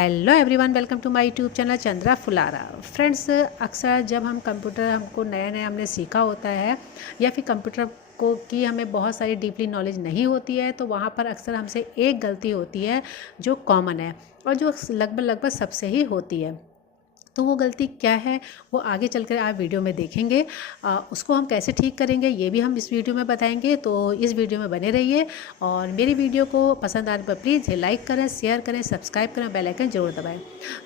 Hello everyone, welcome to my YouTube channel Chandra Phulara. Friends, अक्सर जब हम कंप्यूटर हमको नया नया हमने सीखा होता है या फिर कंप्यूटर को की हमें बहुत सारी डीपली नॉलेज नहीं होती है, तो वहाँ पर अक्सर हमसे एक गलती होती है जो कॉमन है और जो लगभग सबसे ही होती है। तो वो गलती क्या है वो आगे चलकर आप वीडियो में देखेंगे। उसको हम कैसे ठीक करेंगे ये भी हम इस वीडियो में बताएंगे, तो इस वीडियो में बने रहिए। और मेरी वीडियो को पसंद आने पर प्लीज़ लाइक करें, शेयर करें, सब्सक्राइब करें, बेल आइकन जरूर दबाएं।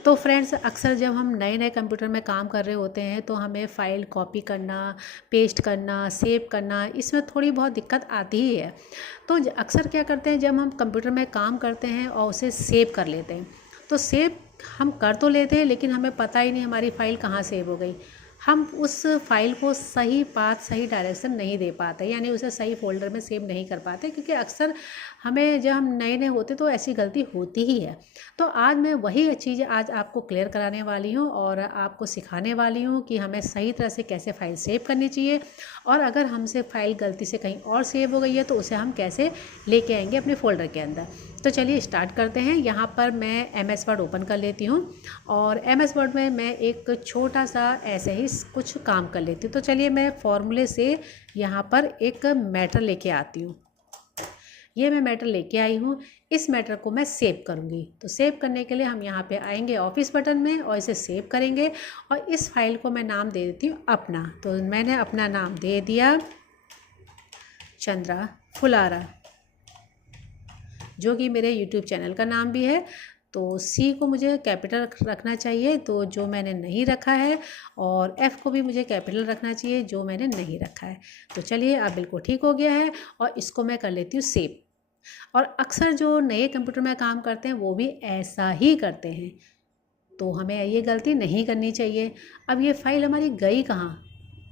तो फ्रेंड्स, अक्सर जब हम नए नए कंप्यूटर में काम कर रहे होते हैं तो हमें फ़ाइल कॉपी करना, पेस्ट करना, सेव करना, इसमें थोड़ी बहुत दिक्कत आती ही है। तो अक्सर क्या करते हैं, जब हम कंप्यूटर में काम करते हैं और उसे सेव कर लेते हैं, तो सेव हम कर तो लेते हैं लेकिन हमें पता ही नहीं हमारी फ़ाइल कहाँ सेव हो गई। हम उस फाइल को सही पाथ, सही डायरेक्शन नहीं दे पाते, यानी उसे सही फोल्डर में सेव नहीं कर पाते, क्योंकि अक्सर हमें जब हम नए नए होते तो ऐसी गलती होती ही है। तो आज मैं वही चीज़ आज आपको क्लियर कराने वाली हूँ और आपको सिखाने वाली हूँ कि हमें सही तरह से कैसे फ़ाइल सेव करनी चाहिए, और अगर हमसे फ़ाइल गलती से कहीं और सेव हो गई है तो उसे हम कैसे लेके आएंगे अपने फ़ोल्डर के अंदर। तो चलिए स्टार्ट करते हैं। यहाँ पर मैं MS वर्ड ओपन कर लेती हूँ और MS वर्ड में मैं एक छोटा सा ऐसे ही कुछ काम कर लेती हूँ। तो चलिए मैं फॉर्मूले से यहाँ पर एक मैटर लेके आती हूँ। ये मैं मैटर लेके आई हूँ, इस मैटर को मैं सेव करूँगी। तो सेव करने के लिए हम यहाँ पे आएंगे ऑफिस बटन में और इसे सेव करेंगे, और इस फाइल को मैं नाम दे देती हूँ अपना। तो मैंने अपना नाम दे दिया चंद्रा फुलारा, जो कि मेरे YouTube चैनल का नाम भी है। तो C को मुझे कैपिटल रखना चाहिए, तो जो मैंने नहीं रखा है, और F को भी मुझे कैपिटल रखना चाहिए, जो मैंने नहीं रखा है। तो चलिए अब बिल्कुल ठीक हो गया है और इसको मैं कर लेती हूँ सेव। और अक्सर जो नए कंप्यूटर में काम करते हैं वो भी ऐसा ही करते हैं, तो हमें ये गलती नहीं करनी चाहिए। अब ये फाइल हमारी गई कहाँ,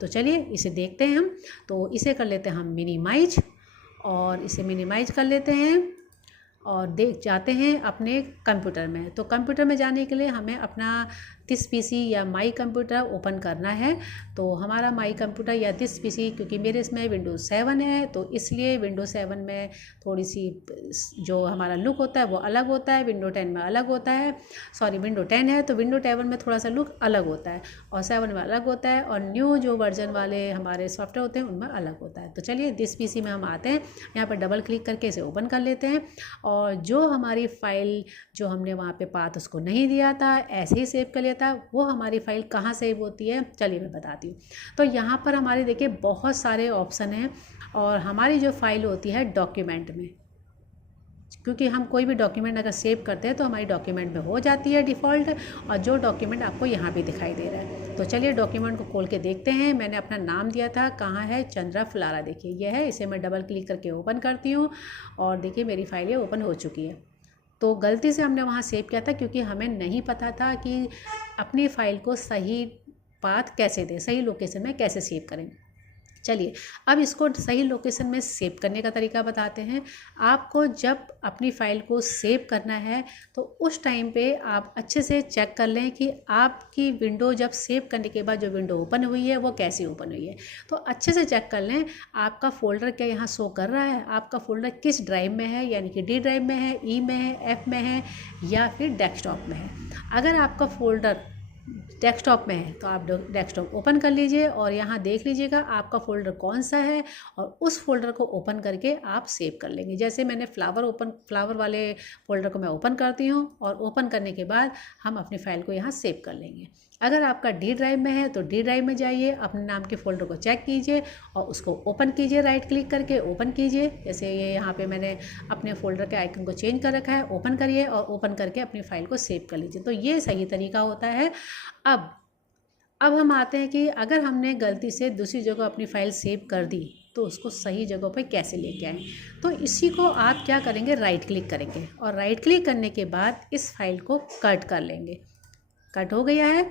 तो चलिए इसे देखते हैं हम। तो इसे कर लेते हैं हम मिनिमाइज, और इसे मिनिमाइज कर लेते हैं और देख जाते हैं अपने कंप्यूटर में। तो कंप्यूटर में जाने के लिए हमें अपना दिस PC या माई कंप्यूटर ओपन करना है। तो हमारा माई कंप्यूटर या दिस PC, क्योंकि मेरे इसमें विंडोज़ 7 है तो इसलिए विंडोज़ 7 में थोड़ी सी जो हमारा लुक होता है वो अलग होता है, विंडो 10 में अलग होता है। सॉरी, विंडो 10 है तो विंडो 7 में थोड़ा सा लुक अलग होता है, और 7 में अलग होता है, और न्यू जो वर्जन वाले हमारे सॉफ्टवेयर होते हैं उनमें अलग होता है। तो चलिए दिस PC में हम आते हैं, यहाँ पर डबल क्लिक करके इसे ओपन कर लेते हैं। और जो हमारी फ़ाइल जो हमने वहाँ पे पाथ उसको नहीं दिया था, ऐसे ही सेव कर लिया था, वो हमारी फ़ाइल कहाँ सेव होती है चलिए मैं बताती हूँ। तो यहाँ पर हमारे देखिए बहुत सारे ऑप्शन हैं, और हमारी जो फाइल होती है डॉक्यूमेंट में, क्योंकि हम कोई भी डॉक्यूमेंट अगर सेव करते हैं तो हमारी डॉक्यूमेंट में हो जाती है डिफ़ॉल्ट, और जो डॉक्यूमेंट आपको यहाँ भी दिखाई दे रहा है। तो चलिए डॉक्यूमेंट को खोल के देखते हैं। मैंने अपना नाम दिया था, कहाँ है, चंद्रा फुलारा, देखिए ये है। इसे मैं डबल क्लिक करके ओपन करती हूँ और देखिए मेरी फाइल ये ओपन हो चुकी है। तो गलती से हमने वहाँ सेव किया था, क्योंकि हमें नहीं पता था कि अपनी फ़ाइल को सही पाथ कैसे दें, सही लोकेशन में कैसे सेव करें। चलिए अब इसको सही लोकेशन में सेव करने का तरीका बताते हैं। आपको जब अपनी फ़ाइल को सेव करना है तो उस टाइम पे आप अच्छे से चेक कर लें कि आपकी विंडो जब सेव करने के बाद जो विंडो ओपन हुई है वो कैसी ओपन हुई है। तो अच्छे से चेक कर लें आपका फ़ोल्डर क्या यहाँ शो कर रहा है, आपका फ़ोल्डर किस ड्राइव में है, यानी कि D ड्राइव में है, E में है, F में है, या फिर डेस्कटॉप में है। अगर आपका फ़ोल्डर डेस्कटॉप में है तो आप डेस्कटॉप ओपन कर लीजिए और यहाँ देख लीजिएगा आपका फ़ोल्डर कौन सा है, और उस फोल्डर को ओपन करके आप सेव कर लेंगे। जैसे मैंने फ्लावर वाले फ़ोल्डर को मैं ओपन करती हूँ, और ओपन करने के बाद हम अपनी फ़ाइल को यहाँ सेव कर लेंगे। अगर आपका D ड्राइव में है तो D ड्राइव में जाइए, अपने नाम के फ़ोल्डर को चेक कीजिए और उसको ओपन कीजिए, राइट क्लिक करके ओपन कीजिए। जैसे ये यहाँ पे मैंने अपने फ़ोल्डर के आइकन को चेंज कर रखा है, ओपन करिए और ओपन करके अपनी फ़ाइल को सेव कर लीजिए। तो ये सही तरीका होता है। अब हम आते हैं कि अगर हमने गलती से दूसरी जगह अपनी फ़ाइल सेव कर दी तो उसको सही जगह पर कैसे लेके आएँ। तो इसी को आप क्या करेंगे, राइट क्लिक करेंगे, और राइट क्लिक करने के बाद इस फाइल को कट कर लेंगे। कट हो गया है,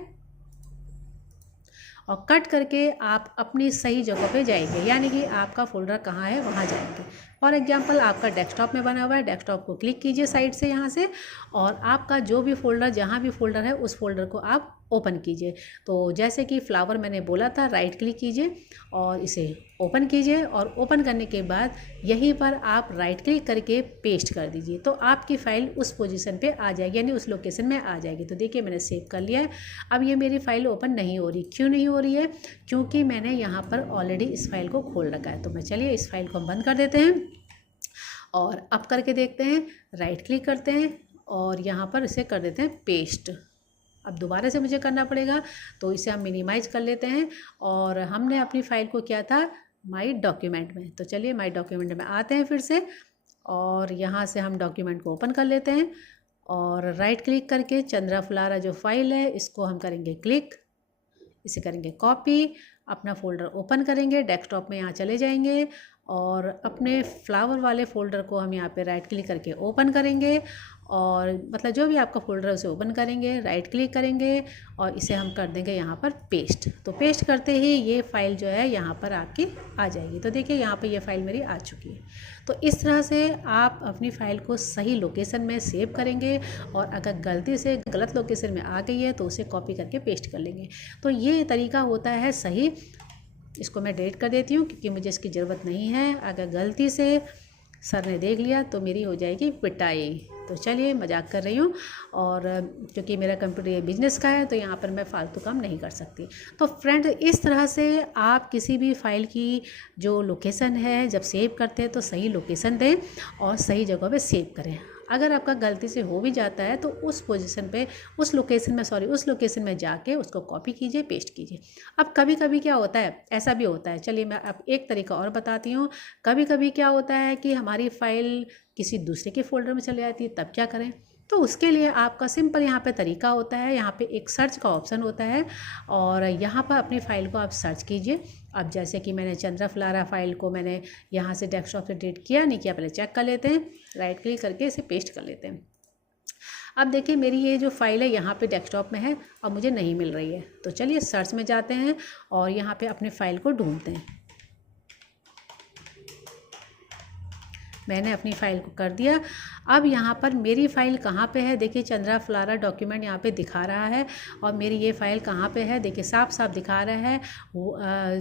और कट करके आप अपनी सही जगह पे जाएंगे, यानी कि आपका फ़ोल्डर कहाँ है वहाँ जाएंगे। फॉर एग्जांपल आपका डेस्कटॉप में बना हुआ है, डेस्कटॉप को क्लिक कीजिए साइड से यहाँ से, और आपका जो भी फोल्डर, जहाँ भी फोल्डर है उस फोल्डर को आप ओपन कीजिए। तो जैसे कि फ्लावर मैंने बोला था, राइट क्लिक कीजिए और इसे ओपन कीजिए, और ओपन करने के बाद यहीं पर आप राइट क्लिक करके पेस्ट कर दीजिए, तो आपकी फ़ाइल उस पोजीशन पे आ जाएगी, यानी उस लोकेशन में आ जाएगी। तो देखिए मैंने सेव कर लिया है। अब ये मेरी फ़ाइल ओपन नहीं हो रही, क्यों नहीं हो रही है? क्योंकि मैंने यहाँ पर ऑलरेडी इस फाइल को खोल रखा है। तो मैं चलिए इस फाइल को हम बंद कर देते हैं और अब करके देखते हैं। राइट क्लिक करते हैं और यहाँ पर इसे कर देते हैं पेस्ट। अब दोबारा से मुझे करना पड़ेगा, तो इसे हम मिनिमाइज़ कर लेते हैं। और हमने अपनी फ़ाइल को किया था माई डॉक्यूमेंट में, तो चलिए माई डॉक्यूमेंट में आते हैं फिर से, और यहाँ से हम डॉक्यूमेंट को ओपन कर लेते हैं और राइट क्लिक करके चंद्राफुलारा जो फाइल है इसको हम करेंगे क्लिक, इसे करेंगे कॉपी, अपना फ़ोल्डर ओपन करेंगे, डेस्कटॉप में यहाँ चले जाएंगे और अपने फ्लावर वाले फ़ोल्डर को हम यहाँ पे राइट क्लिक करके ओपन करेंगे, और मतलब जो भी आपका फ़ोल्डर है उसे ओपन करेंगे, राइट क्लिक करेंगे और इसे हम कर देंगे यहाँ पर पेस्ट। तो पेस्ट करते ही ये फ़ाइल जो है यहाँ पर आपकी आ जाएगी। तो देखिए यहाँ पे ये फ़ाइल मेरी आ चुकी है। तो इस तरह से आप अपनी फ़ाइल को सही लोकेशन में सेव करेंगे, और अगर गलती से गलत लोकेशन में आ गई है तो उसे कॉपी करके पेस्ट कर लेंगे। तो ये तरीका होता है सही। इसको मैं डिलीट कर देती हूँ क्योंकि मुझे इसकी ज़रूरत नहीं है। अगर गलती से सर ने देख लिया तो मेरी हो जाएगी पिटाई। तो चलिए मजाक कर रही हूँ, और क्योंकि मेरा कंप्यूटर बिजनेस का है तो यहाँ पर मैं फालतू काम नहीं कर सकती। तो फ्रेंड, इस तरह से आप किसी भी फाइल की जो लोकेशन है जब सेव करते हैं तो सही लोकेशन दें और सही जगह पे सेव करें। अगर आपका गलती से हो भी जाता है तो उस पोजीशन पे, उस लोकेशन में जाके उसको कॉपी कीजिए, पेस्ट कीजिए। अब कभी कभी क्या होता है, ऐसा भी होता है, चलिए मैं अब एक तरीका और बताती हूँ। कभी कभी क्या होता है कि हमारी फ़ाइल किसी दूसरे के फ़ोल्डर में चले जाती है, तब क्या करें? तो उसके लिए आपका सिंपल यहाँ पे तरीका होता है, यहाँ पे एक सर्च का ऑप्शन होता है और यहाँ पर अपनी फ़ाइल को आप सर्च कीजिए। अब जैसे कि मैंने चंद्राफुलारा फ़ाइल को मैंने यहाँ से डेस्कटॉप से डिलीट किया नहीं किया, पहले चेक कर लेते हैं। राइट क्लिक करके इसे पेस्ट कर लेते हैं। अब देखिए मेरी ये जो फाइल है यहाँ पे डेस्कटॉप में है और मुझे नहीं मिल रही है। तो चलिए सर्च में जाते हैं और यहाँ पे अपने फ़ाइल को ढूंढते हैं। मैंने अपनी फ़ाइल को कर दिया। अब यहाँ पर मेरी फ़ाइल कहाँ पे है, देखिए चंद्राफुलारा डॉक्यूमेंट यहाँ पे दिखा रहा है, और मेरी ये फ़ाइल कहाँ पे है, देखिए साफ साफ दिखा रहा है वो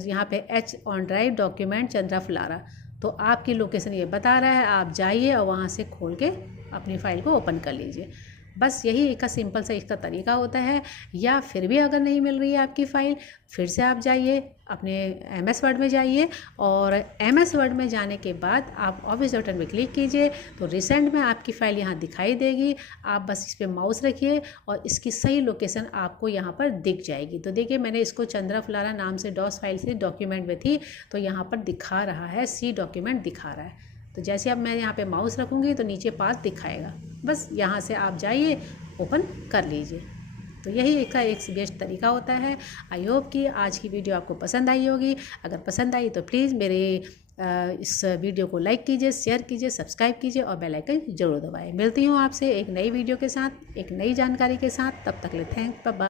यहाँ पे एच ऑन ड्राइव डॉक्यूमेंट चंद्राफुलारा। तो आपकी लोकेशन ये बता रहा है, आप जाइए और वहाँ से खोल के अपनी फ़ाइल को ओपन कर लीजिए। बस यही एक सिंपल सा इसका तरीका होता है। या फिर भी अगर नहीं मिल रही है आपकी फ़ाइल, फिर से आप जाइए अपने MS वर्ड में जाइए, और MS वर्ड में जाने के बाद आप ऑफिस बटन में क्लिक कीजिए तो रिसेंट में आपकी फ़ाइल यहाँ दिखाई देगी। आप बस इस पर माउस रखिए और इसकी सही लोकेशन आपको यहाँ पर दिख जाएगी। तो देखिए मैंने इसको चंद्राफुलारा नाम से डॉस फाइल से डॉक्यूमेंट में थी, तो यहाँ पर दिखा रहा है सी डॉक्यूमेंट दिखा रहा है। तो जैसे अब मैं यहाँ पे माउस रखूँगी तो नीचे पास दिखाएगा, बस यहाँ से आप जाइए ओपन कर लीजिए। तो यही इसका एक बेस्ट तरीका होता है। आई होप कि आज की वीडियो आपको पसंद आई होगी। अगर पसंद आई तो प्लीज़ मेरे इस वीडियो को लाइक कीजिए, शेयर कीजिए, सब्सक्राइब कीजिए और बेल आइकन जरूर दबाएं। मिलती हूँ आपसे एक नई वीडियो के साथ, एक नई जानकारी के साथ। तब तक ले थैंक बाय।